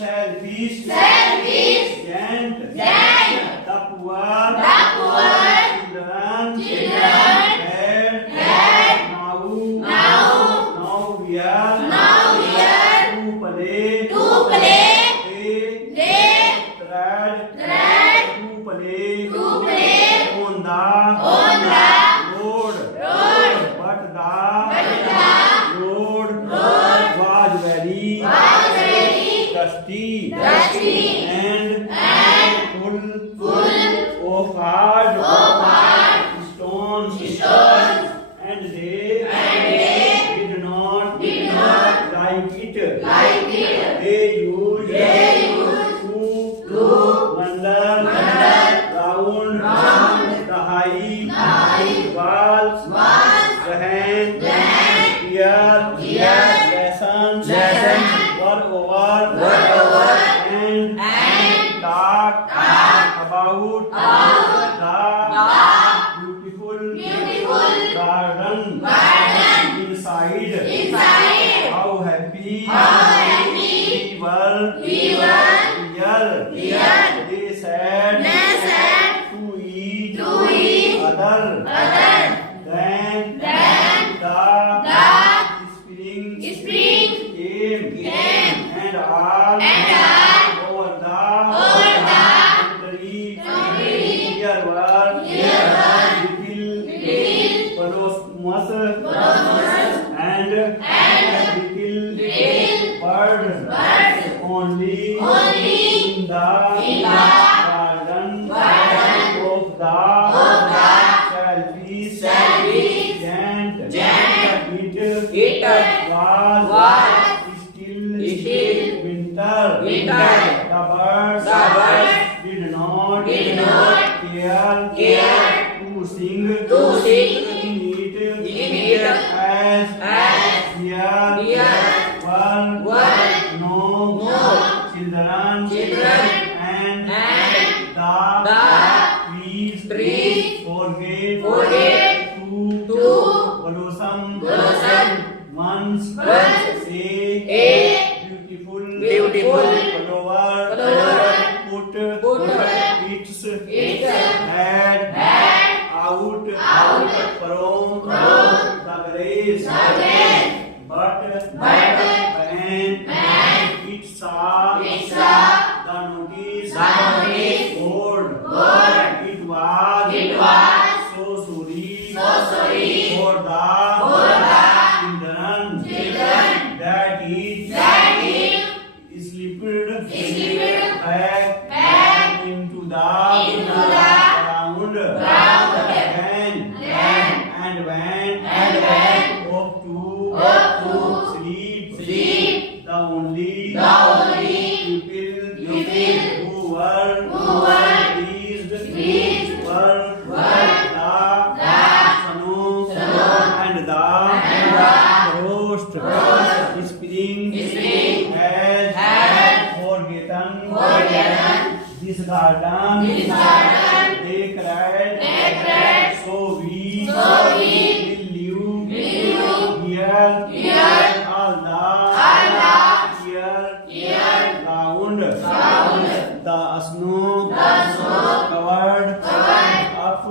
Selfish, gent, the poor, children, had, now we are, to play, they, trad, to play, on the road, but the road was very dusty and full of hard stones, and they did not like it. They used to wander round the high walls, behind here lessons were over, and talk about the beautiful garden inside. How happy we were here. They said to each other. Then the spring came, and all over the country here were little blossoms and little birds only in the garden of the selfish gent. It was still winter. The birds did not care to sing in it as there were no children, and the trees forget to blossom once a beautiful flower put its head out from the grace. But when it saw the notice board, it was so sorry for the children that it slipped back into the ground and went up to sleep. The only people who were pleased were the snow and the frost. Spring has forgotten this garden. They cried, so we will live here all the year round. The snow covered up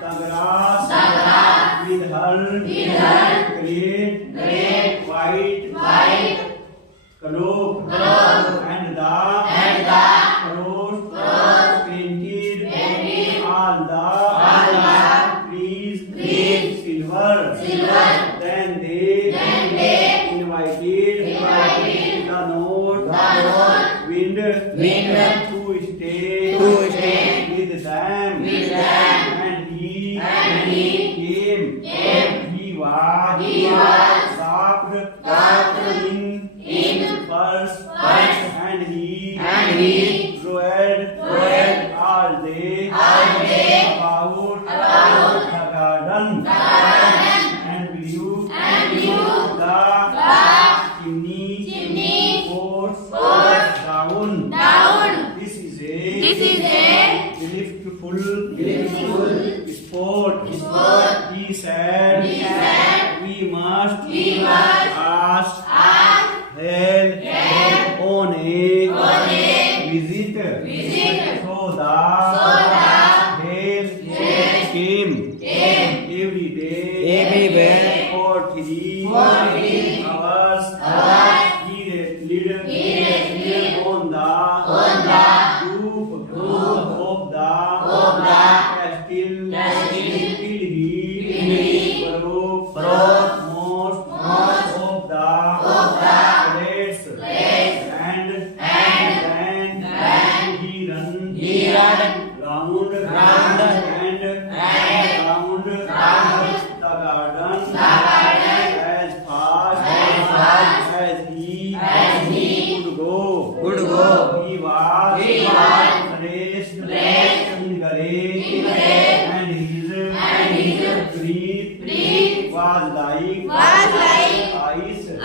the grass with her great white cloak, and the frost painted on a visit. So the hare came every day for 3 hours. He read on the roof of the castle till he broke most of the plates, and then he ran round and round the garden as fast as he could go. He was dressed in grey, and his breath was like ice. I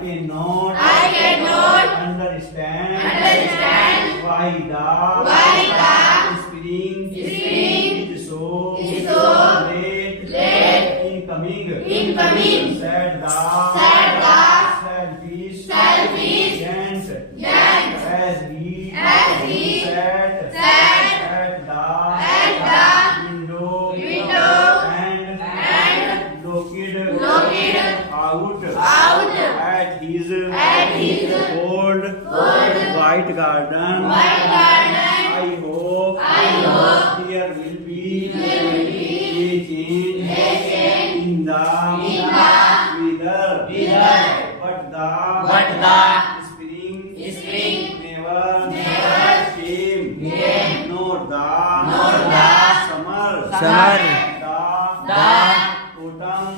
cannot understand why the spring is so late in coming. Said the selfish giant as he sat at the window and looked out at his old white garden. I hope there will be a change in the weather, but the spring never came, nor the summer. The autumn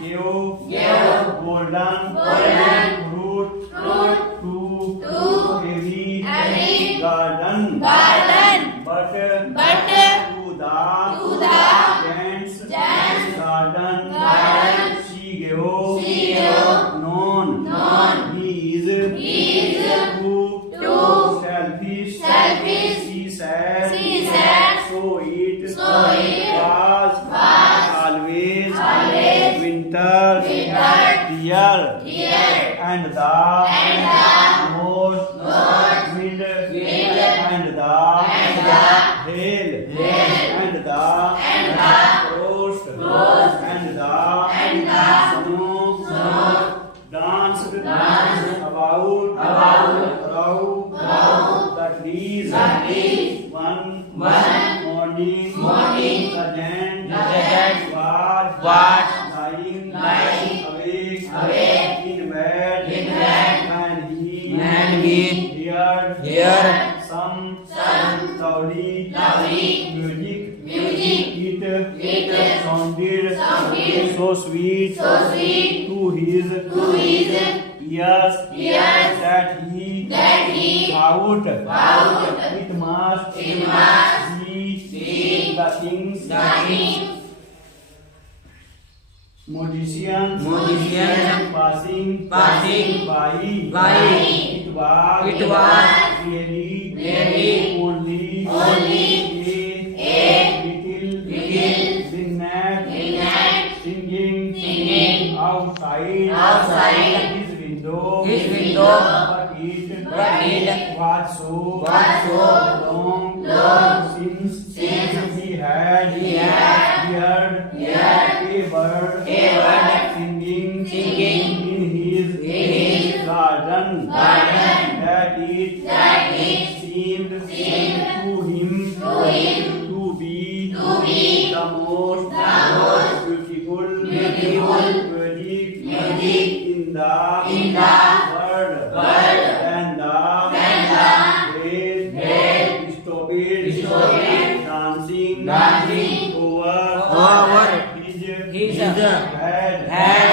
gave golden fruit to every garden. But to the giant's garden she gave none. He is too selfish. She said, so it was always winter here, and the most wind, and the hail, and the frost, and the snow danced about the trees. One morning, the giant was lying awake in bed, and he heard some lovely music. It sounded so sweet to his ears that he thought it must be the king's magician passing by. It was really only a little midnight singing outside his window. But it was so long since he had heard a bird singing in his garden, that it seemed to him to be the most beautiful music in the world. And the great stupid dancing over his head.